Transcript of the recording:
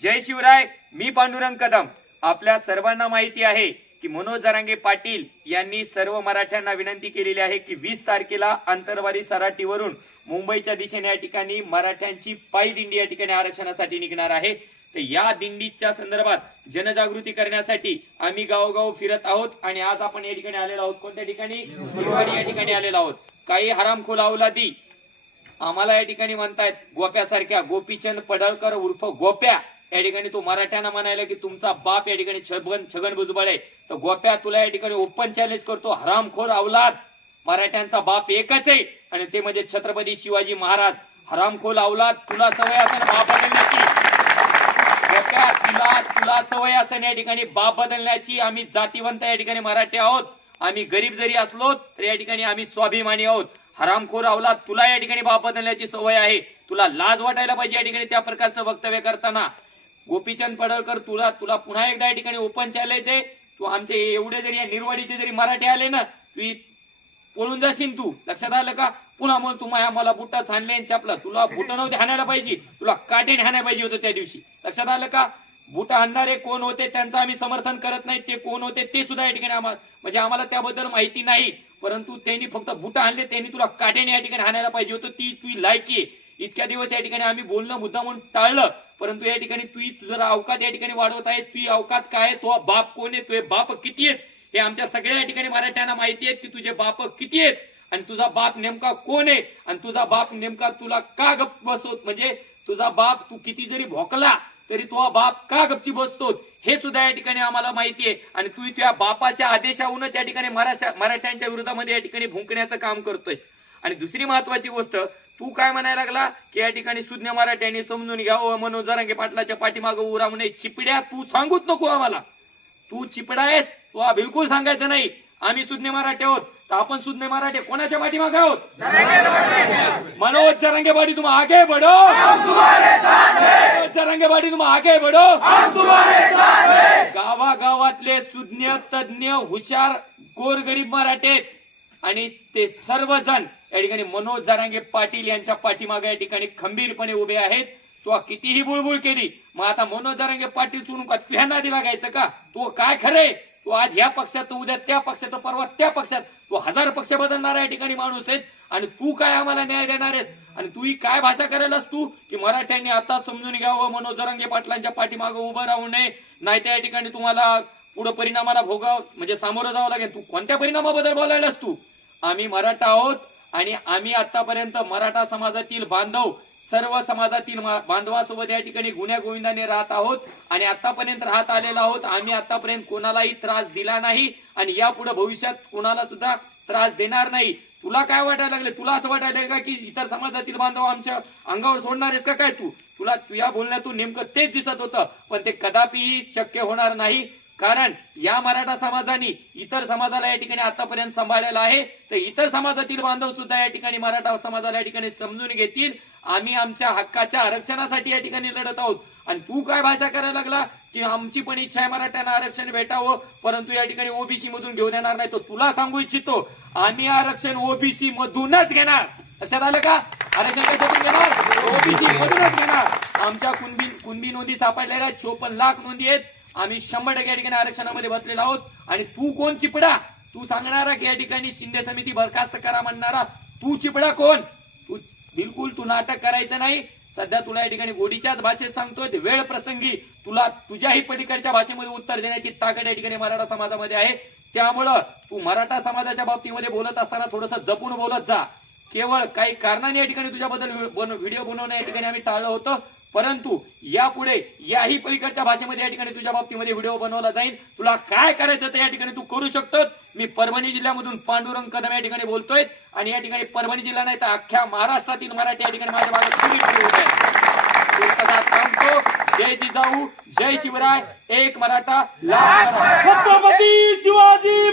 जय शिवराय मी पांडुरंग कदम. आपल्या सर्वांना माहिती आहे की मनोज जरांगे पाटील यांनी सर्व मराठ्यांना विनंती केलेली आहे की वीस तारखेला आंतरवारी सराटीवरून मुंबईच्या दिशेने या ठिकाणी मराठ्यांची पायी दिंडी या ठिकाणी आरक्षणासाठी निघणार आहे. तर या दिंडीच्या संदर्भात जनजागृती करण्यासाठी आम्ही गावोगाव फिरत आहोत आणि आज आपण या ठिकाणी आलेलो आहोत. कोणत्या ठिकाणी? या ठिकाणी आलेलो आहोत. काही हरामखोल अवलादी आम्हाला या ठिकाणी म्हणतायत गोप्यासारख्या गोपीचंद पडळकर उर्फ गोप्या. या ठिकाणी तो मराठ्यांना म्हणायला की तुमचा बाप या ठिकाणी छगन छगन भुजबळ आहे. तर गोप्या तुला या ठिकाणी ओपन चॅलेंज करतो. हरामखोर अवलाद. मराठ्यांचा बाप एकच आहे. आणि ते म्हणजे छत्रपती शिवाजी महाराज. हरामखोर अवलाद तुला सवय असेल बाप बदलण्याची. गोप्या तुला तुला सवय असेल या ठिकाणी बाप बदलण्याची. आम्ही जातीवंत या ठिकाणी मराठी आहोत. आम्ही गरीब जरी असलो तर या ठिकाणी आम्ही स्वाभिमानी आहोत. हरामखोर अवलाद तुला या ठिकाणी बाप बदलण्याची सवय आहे. तुला लाज वाटायला पाहिजे या ठिकाणी त्या प्रकारचं वक्तव्य करताना. गोपीचंद पडळकर तुला तुला पुन्हा एकदा या ठिकाणी ओपन चॅलेंज आहे. तू आमचे एवढे जरी या निर्वाडीचे जरी मराठी आले ना तू पळून जाशील तू. लक्षात आलं का? पुन्हा म्हणून तुम्हाला मला बुट्टा छानले आणि तुला बुट नव्हते हाणायला पाहिजे. तुला काटेने हाणायला पाहिजे होतं त्या दिवशी. लक्षात आलं का? बुट हाणणारे कोण होते त्यांचं आम्ही समर्थन करत नाही. ते कोण होते ते सुद्धा या ठिकाणी आम्हाला म्हणजे आम्हाला त्याबद्दल माहिती नाही. परंतु त्यांनी फक्त बुट आणले त्यांनी तुला काटेने या ठिकाणी हाणायला पाहिजे होतं. ती तुझी लायकी इतक्या दिवस या ठिकाणी आम्ही बोलणं मुद्दा म्हणून टाळलं. परंतु या ठिकाणी तू तुझा अवकात या ठिकाणी वाढवत आहेस तुझी अवकात काय तो बाप कोण आहे? तुझे बाप किती आहेत? हे आमच्या सगळ्या ठिकाणी मराठ्यांना माहिती आहेत की तुझे बाप किती आहेत? आणि तुझा बाप नेमका कोण आहे? आणि तुझा बाप नेमका तुला का गप बसवत? म्हणजे तुझा बाप तू किती जरी भोकला तरी तो बाप का गपची बसतो हे सुद्धा या ठिकाणी आम्हाला माहिती आहे. आणि तू त्या बापाच्या आदेशाहूनच या ठिकाणी मराठ्यांच्या विरोधामध्ये या ठिकाणी भुंकण्याचं काम करतोयस. आणि दुसरी महत्वाची गोष्ट तू काय म्हणायला लागला? की या ठिकाणी सुज्ञ मराठ्यांनी समजून घ्यावं मनोज जरांगे पाटलाच्या पाठीमागं उरा म्हणे चिपड्या तू सांगूच नको आम्हाला. तू चिपडा आहेस तू बिलकुल सांगायचं नाही. आम्ही सुज्ञ मराठे आहोत तर आपण सुज्ञ मराठे कोणाच्या पाठीमागे आहोत? मनोज जरंगेवाडी तुम आगे बढ़ो. मनोज जरंगेवाडी तुम आगे बढ़ो. गावागावातले सुज्ञ तज्ञ हुशार गोरगरीब मराठे आणि ते सर्वजण या ठिकाणी मनोज जरांगे पाटील यांच्या पाठीमागे या ठिकाणी खंबीरपणे उभे आहेत. तो कितीही बुळबुळ केली मग आता मनोज जरांगे पाटील सोडून का तुझ्या नादी लागायचं का? तो काय खरंय तो आज ह्या पक्षात उद्या त्या पक्षात परवा त्या पक्षात. तो हजार पक्ष बदलणारा या ठिकाणी माणूस आहे. आणि तू काय आम्हाला न्याय देणार आहेस? आणि तू ही काय भाषा करायलास तू? की मराठ्यांनी आता समजून घ्यावं मनोज जरांगे पाटलांच्या पाठीमागं उभं राहू नये. नाही त्या ठिकाणी तुम्हाला पुढे परिणामाला भोगाव म्हणजे सामोरं जावं लागेल. तू कोणत्या परिणामाबद्दल बोलायलास तू? आम्ही मराठा आहोत. आणि आम्ही आतापर्यंत मराठा समाजातील बांधव सर्व समाजातील बांधवासोबत या ठिकाणी गुन्ह्या गोविंदाने राहत आहोत आणि आतापर्यंत राहत आलेलो आहोत. आम्ही आतापर्यंत कोणालाही त्रास दिला नाही आणि यापुढे भविष्यात कोणाला सुद्धा त्रास देणार नाही. तुला काय वाटायला लागले? तुला असं वाटायला लागलं का की इतर समाजातील बांधव आमच्या अंगावर सोडणार आहेस का काय तू? तुला तुझ्या बोलण्यातून नेमकं तेच दिसत होतं पण ते कदापिही शक्य होणार नाही. कारण या मराठा समाजाने इतर समाजाला या ठिकाणी आतापर्यंत सांभाळलेला आहे. तर इतर समाजातील बांधव सुद्धा या ठिकाणी मराठा समाजाला या ठिकाणी समजून घेतील. आम्ही आमच्या हक्काच्या आरक्षणासाठी या ठिकाणी लढत आहोत. आणि तू काय भाषा करायला लागला? की आमची पण इच्छा आहे मराठ्यांना आरक्षण भेटावं परंतु या ठिकाणी ओबीसी मधून घेऊन येणार नाही. तो तुला सांगू इच्छितो आम्ही आरक्षण ओबीसी मधूनच घेणार. लक्षात आलं का? आरक्षण कशातून घेणार ओबीसी मधूनच घेणार. आमच्या कुणबी कुणबी नोंदी सापडलेल्या चोपन्न लाख नोंदी आहेत. आम्ही शंभर टक्के या ठिकाणी आरक्षणामध्ये बसलेलो आहोत. आणि तू कोण चिपडा? तू सांगणारा की या ठिकाणी शिंदे समिती बरखास्त करा म्हणणारा तू चिपडा कोण? तू बिलकुल तू नाटक करायचं नाही. सध्या तुला या ठिकाणी गोडीच्याच भाषेत सांगतोय वेळ प्रसंगी तुला तुझ्याही पलीकडच्या भाषेमध्ये उत्तर देण्याची ताकद या ठिकाणी मराठा समाजामध्ये आहे. त्यामुळं तू मराठा समाजाच्या बाबतीमध्ये बोलत असताना थोडस जपून बोलत जा. केवळ काही कारणाने या ठिकाणी तुझ्याबद्दल व्हिडिओ बनवणं या ठिकाणी आम्ही टाळलं होतं. परंतु यापुढे याही पलीकडच्या भाषेमध्ये या ठिकाणी तुझ्या बाबतीमध्ये व्हिडिओ बनवला जाईल. तुला काय करायचं ते या ठिकाणी तू करू शकतो मी परभणी जिल्ह्यामधून पांडुरंग कदम या ठिकाणी बोलतोय. आणि या ठिकाणी परभणी जिल्हा नाही तर अख्ख्या महाराष्ट्रातील मराठी या ठिकाणी माझ्या मागे थांबतो जय जिजाऊ जय शिवराय एक मराठा लाल छत्रपती शिवाजी